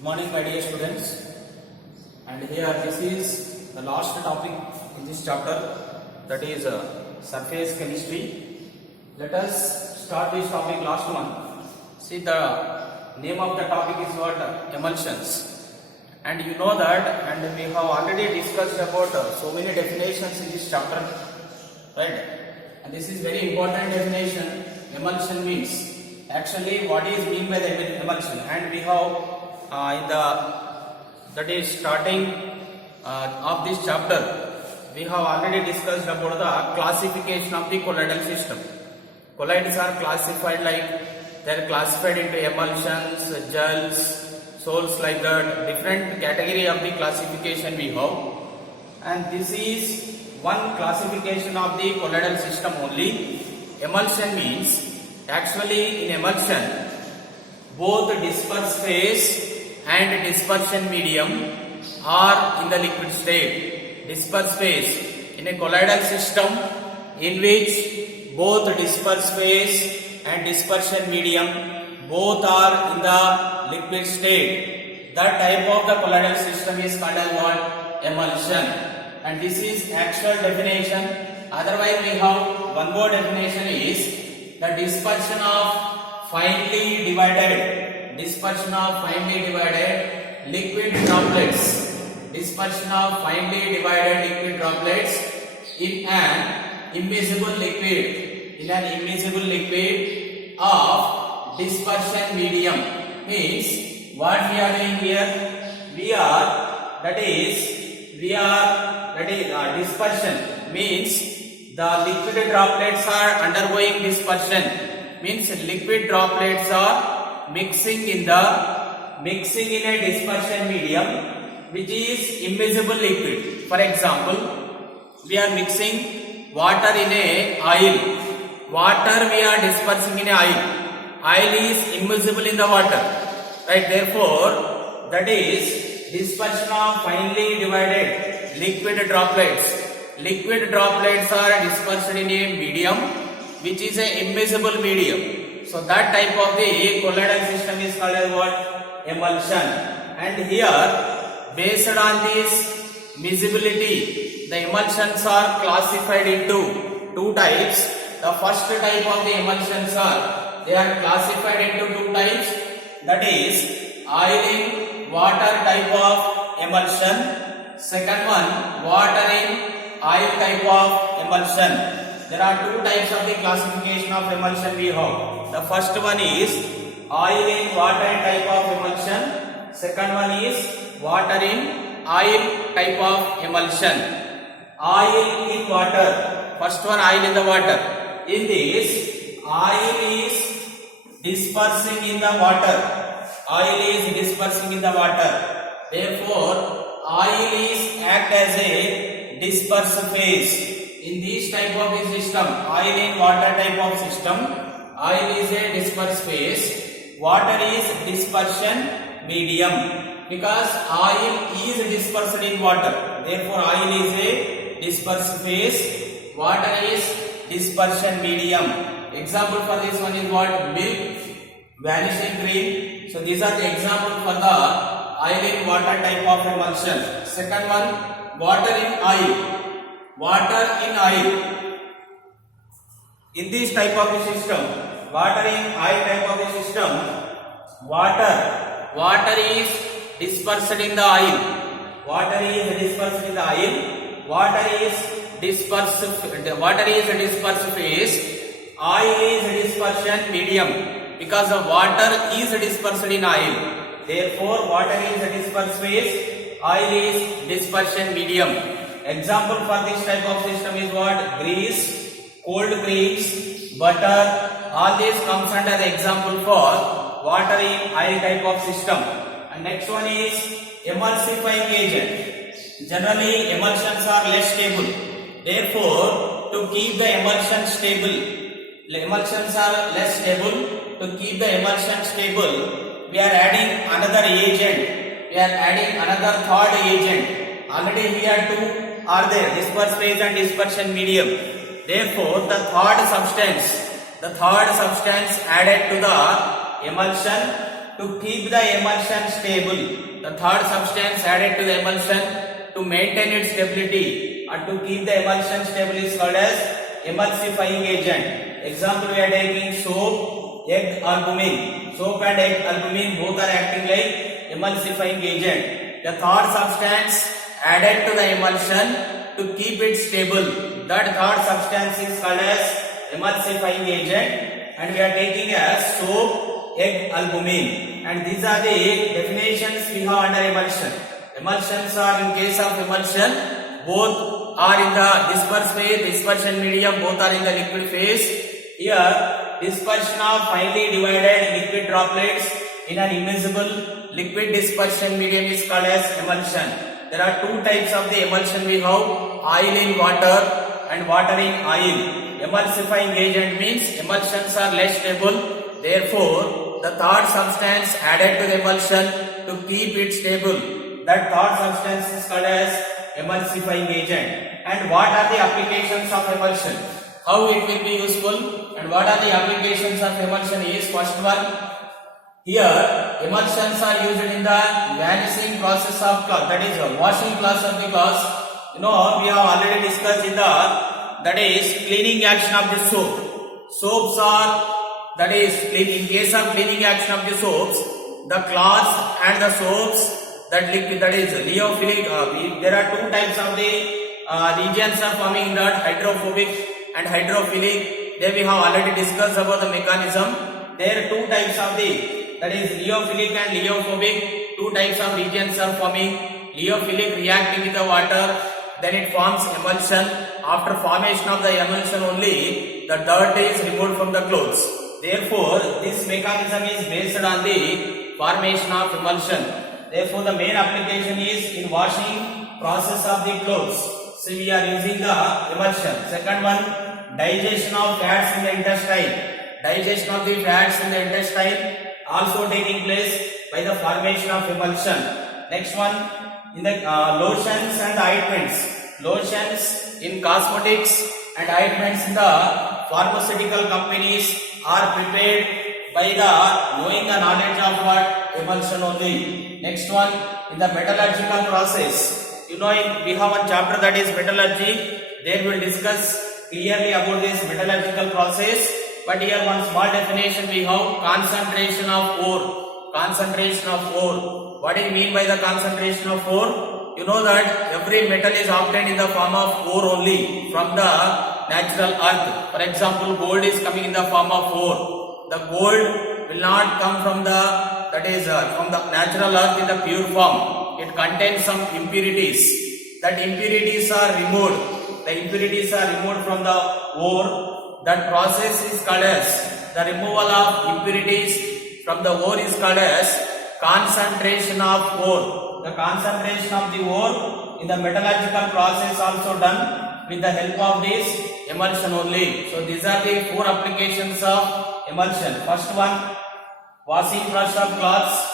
Good morning, my dear students. And here this is the last topic in this chapter, that is surface chemistry. Let us start this topic, last one. See, the name of the topic is what? Emulsions. And you know that, and we have already discussed about so many definitions in this chapter, right? And this is very important definition. Emulsion means actually what is mean by the emulsion, and we have that is starting of this chapter, we have already discussed about the classification of the colloidal system. Colloids are classified like they are classified into emulsions, gels, salts, like that. Different category of the classification we have, and this is one classification of the colloidal system only. Emulsion means actually in emulsion both disperse phase and dispersion medium are in the liquid state. Disperse phase in a colloidal system in which both disperse phase and dispersion medium both are in the liquid state. That type of the colloidal system is called as what? Emulsion. And this is actual definition. Otherwise we have one more definition is the dispersion of finely divided liquid droplets. Dispersion of finely divided liquid droplets in an immiscible liquid of dispersion medium. Means what we are doing here? We are dispersion means the liquid droplets are undergoing dispersion. Means liquid droplets are mixing in a dispersion medium which is immiscible liquid. For example, we are mixing water in a oil. Water we are dispersing in a oil. Oil is immiscible in the water, right? Therefore, that is dispersion of finely divided liquid droplets. Liquid droplets are dispersed in a medium which is a immiscible medium. So that type of the colloidal system is called as what? Emulsion. And here, based on this miscibility, the emulsions are classified into two types. The first type of the emulsions they are classified into two types. That is oil in water type of emulsion. Second one, water in oil type of emulsion. There are two types of the classification of emulsion we have. The first one is oil in water type of emulsion. Second one is water in oil type of emulsion. Oil in water. First one, oil in the water. In this, oil is dispersing in the water. Oil is dispersing in the water. Therefore, oil is act as a disperse phase. In this type of the system, oil in water type of system, oil is a disperse phase, water is dispersion medium, because oil is dispersed in water. Therefore, oil is a disperse phase, water is dispersion medium. Example for this one is what? Milk, vanishing cream. So these are the example for the oil in water type of emulsion. Second one, water in oil. Water in oil. In this type of the system, water in oil type of the system, water is dispersed in the oil. Water is dispersed in the oil. Water is dispersed phase. Oil is dispersion medium, because the water is dispersed in oil. Therefore, water is a disperse phase. Oil is dispersion medium. Example for this type of system is what? Grease, cold creams, butter. All these comes under the example for water in oil type of system. And next one is emulsifying agent. Generally, emulsions are less stable. Therefore, to keep the emulsion stable, emulsions are less stable. To keep the emulsion stable, we are adding another agent. We are adding another third agent. Already here two are there, disperse phase and dispersion medium. Therefore, the third substance added to the emulsion to keep the emulsion stable. The third substance added to the emulsion to maintain its stability or to keep the emulsion stable is called as emulsifying agent. Example, we are taking soap, egg, albumin. Soap and egg, albumin both are acting like emulsifying agent. The third substance added to the emulsion to keep it stable. That third substance is called as emulsifying agent, and we are taking as soap, egg, albumin. And these are the definitions we have under emulsion. Emulsions are, in case of emulsion, both are in the disperse phase, dispersion medium, both are in the liquid phase. Here, dispersion of finely divided liquid droplets in an immiscible liquid dispersion medium is called as emulsion. There are two types of the emulsion we have, oil in water and water in oil. Emulsifying agent means emulsions are less stable, therefore the third substance added to the emulsion to keep it stable. That third substance is called as emulsifying agent. And what are the applications of emulsion? How it will be useful and what are the applications of emulsion is first one. Here emulsions are used in the vanishing process of cloth, that is washing cloths of the cloths. We have already discussed in the, that is cleaning action of the soap. Soaps are, that is in case of cleaning action of the soaps, the cloths and the soaps, that liquid, that is lipophilic. There are two types of the regions are forming, that hydrophobic and hydrophilic. There we have already discussed about the mechanism. There are two types of the, that is lipophilic and liophobic. Two types of regions are forming. Lipophilic reacting with the water, then it forms emulsion. After formation of the emulsion only, the dirt is removed from the clothes. Therefore, this mechanism is based on the formation of emulsion. Therefore, the main application is in washing process of the clothes. So, we are using the emulsion. Second one, digestion of fats in the intestine. Digestion of the fats in the intestine also taking place by the formation of emulsion. Next one, in the lotions and ointments. Lotions in cosmetics and ointments in the pharmaceutical companies are prepared by the knowing the knowledge of what emulsion only. Next one, in the metallurgical process. We have one chapter that is metallurgy. There we will discuss clearly about this metallurgical process. But here one small definition we have, concentration of ore. Concentration of ore. What do you mean by the concentration of ore? You know that every metal is obtained in the form of ore only from the natural earth. For example, gold is coming in the form of ore. The gold will not come from the, that is from the natural earth in the pure form. It contains some impurities. That impurities are removed. The impurities are removed from the ore. That process is called as, the removal of impurities from the ore is called as concentration of ore. The concentration of the ore in the metallurgical process also done with the help of this emulsion only. So these are the four applications of emulsion. First one, washing process of cloths.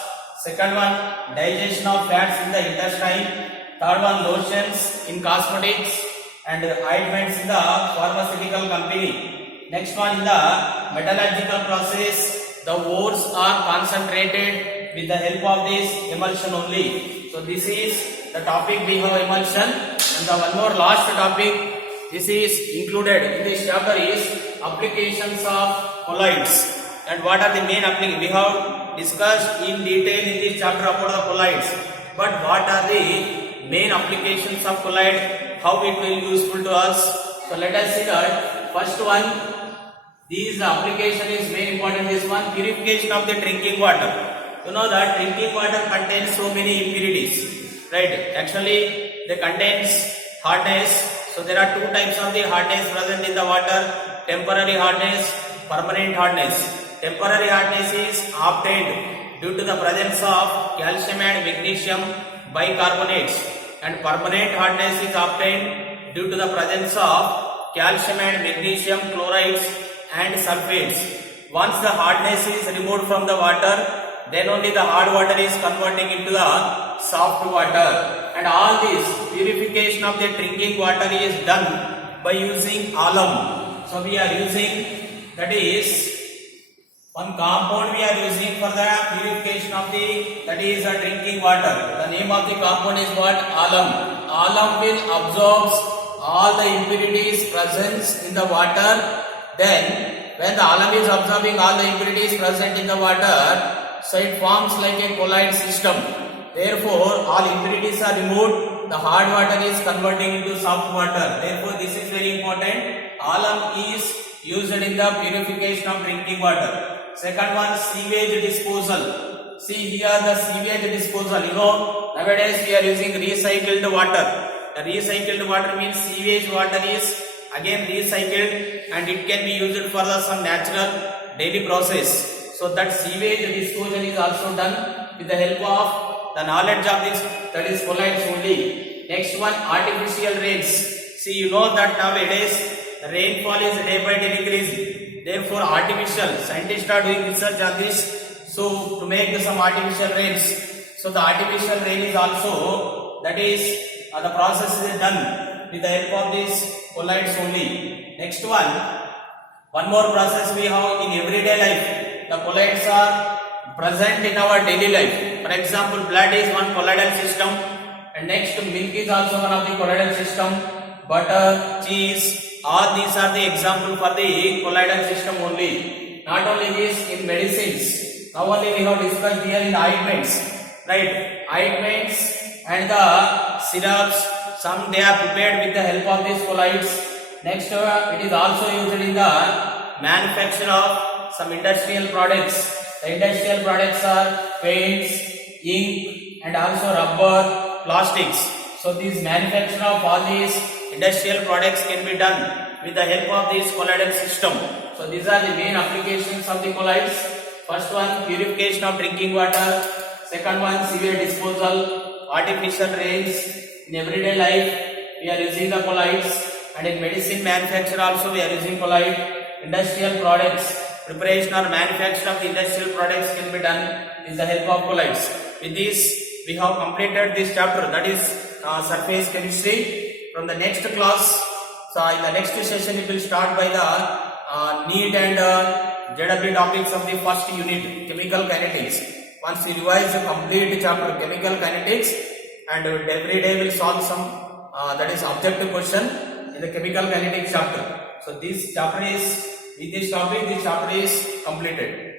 Second one, digestion of fats in the intestine. Third one, lotions in cosmetics and ointments in the pharmaceutical company. Next one, in the metallurgical process, the ores are concentrated with the help of this emulsion only. So this is the topic we have emulsion. And the one more last topic, this is included in this chapter is applications of colloids. And what are the main applications? We have discussed in detail in this chapter about the colloids. But what are the main applications of colloid? How it will be useful to us? So let us see that. First one, this application is very important. This one, purification of the drinking water. You know that drinking water contains so many impurities, right? Actually, they contains hardness. So there are two types of the hardness present in the water: temporary hardness, permanent hardness. Temporary hardness is obtained due to the presence of calcium and magnesium bicarbonates, and permanent hardness is obtained due to the presence of calcium and magnesium chlorides and sulfates. Once the hardness is removed from the water, then only the hard water is converting into the soft water. And all this purification of the drinking water is done by using alum. So we are using, that is One compound we are using for the purification of that is drinking water. The name of the compound is what? Alum. Alum will absorb all the impurities present in the water. Then when the alum is absorbing all the impurities present in the water, so it forms like a colloid system. Therefore, all impurities are removed. The hard water is converting into soft water. Therefore, this is very important. Alum is used in the purification of drinking water. Second one, sewage disposal. See here the sewage disposal. You know, nowadays we are using recycled water. The recycled water means sewage water is again recycled and it can be used for some natural daily process. So that sewage disposal is also done with the help of the knowledge of this, that is colloids only. Next one, artificial rains. See, you know that nowadays the rainfall is day by day decreasing. Therefore, scientists are doing research on this. So, to make some artificial rains. So, the artificial rain is also, that is, the process is done with the help of these colloids only. Next one more process we have in everyday life. The colloids are present in our daily life. For example, blood is one colloidal system, and next milk is also one of the colloidal system. Butter, cheese, all these are the example for the colloidal system only. Not only this, in medicines. Now only we have discussed here in the ointments, right? Ointments and the syrups, some they are prepared with the help of these colloids. Next, it is also used in the manufacture of some industrial products. The industrial products are paints, ink, and also rubber, plastics. So these manufacture of all these industrial products can be done with the help of this colloidal system. So these are the main applications of the colloids. First one, purification of drinking water. Second one, sewage disposal, artificial rains. In everyday life, we are using the colloids, and in medicine manufacture also we are using colloid. Industrial products, preparation or manufacture of the industrial products can be done with the help of colloids. With this, we have completed this chapter, that is surface chemistry. From the next class, so in the next session, we will start by the need and JW topics of the first unit, chemical kinetics. Once we revise the complete chapter, chemical kinetics, and every day we will solve some that is objective question in the chemical kinetics chapter. So this chapter is, with this topic, this chapter is completed.